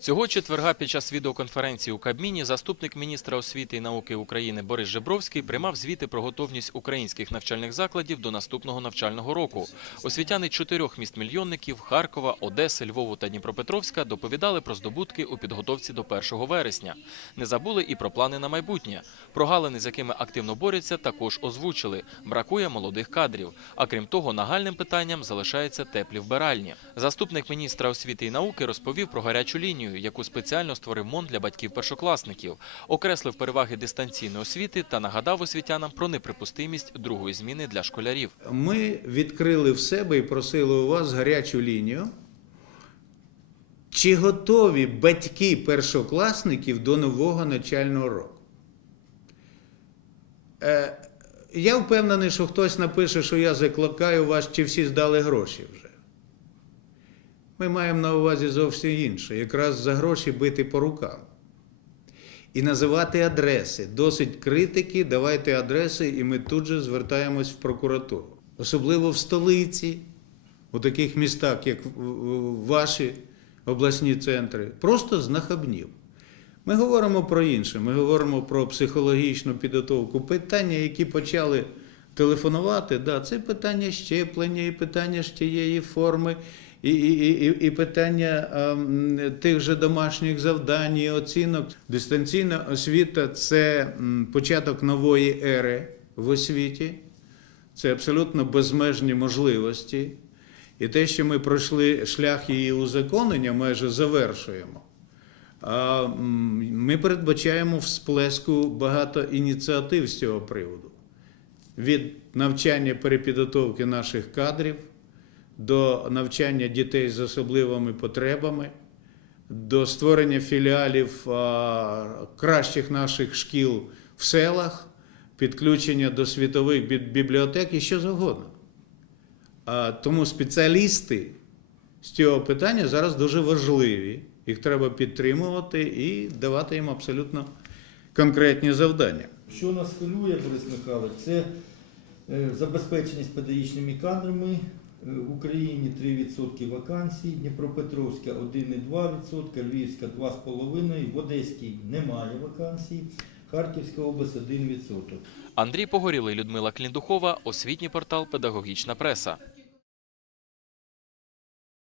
Цього четверга під час відеоконференції у Кабміні заступник міністра освіти і науки України Борис Жебровський приймав звіти про готовність українських навчальних закладів до наступного навчального року. Освітяни чотирьох міст-мільйонників Харкова, Одеси, Львову та Дніпропетровська доповідали про здобутки у підготовці до 1 вересня. Не забули і про плани на майбутнє. Прогалини, з якими активно борються, також озвучили. Бракує молодих кадрів. А крім того, нагальним питанням залишаються теплі вбиральні. Заступник міністра освіти і науки розповів про гарячу лінію, яку спеціально створив МОН для батьків-першокласників, окреслив переваги дистанційної освіти та нагадав освітянам про неприпустимість другої зміни для школярів. Ми відкрили в себе і просили у вас гарячу лінію. Чи готові батьки першокласників до нового навчального року? Е, я впевнений, що хтось напише, що я закликаю вас, чи всі здали гроші вже. Ми маємо на увазі зовсім інше. Якраз за гроші бити по рукам. І називати адреси. Досить критики, давайте адреси, і ми тут же звертаємось в прокуратуру. Особливо в столиці, у таких містах, як ваші обласні центри, просто знахабнів. Ми говоримо про інше, ми говоримо про психологічну підготовку. Питання, які почали телефонувати, да, це питання щеплення, і питання ж тієї форми, і, і, і, і питання ем, тих же домашніх завдань, і оцінок. Дистанційна освіта це початок нової ери в освіті. Це абсолютно безмежні можливості. І те, що ми пройшли шлях її узаконення, майже завершуємо. Ми передбачаємо всплеску багато ініціатив з цього приводу. Від навчання перепідготовки наших кадрів до навчання дітей з особливими потребами, до створення філіалів кращих наших шкіл в селах, підключення до світових бібліотек і що завгодно. Тому спеціалісти з цього питання зараз дуже важливі. Їх треба підтримувати і давати їм абсолютно конкретні завдання. Що нас хвилює, Борис Михайлович, це е, забезпеченість педагогічними кадрами в Україні 3% вакансій, Дніпропетровська 1,2%, Львівська 2,5%, в Одеській немає вакансій, Харківська область 1%. Андрій Погорілий, Людмила Кліндухова, освітній портал Педагогічна преса.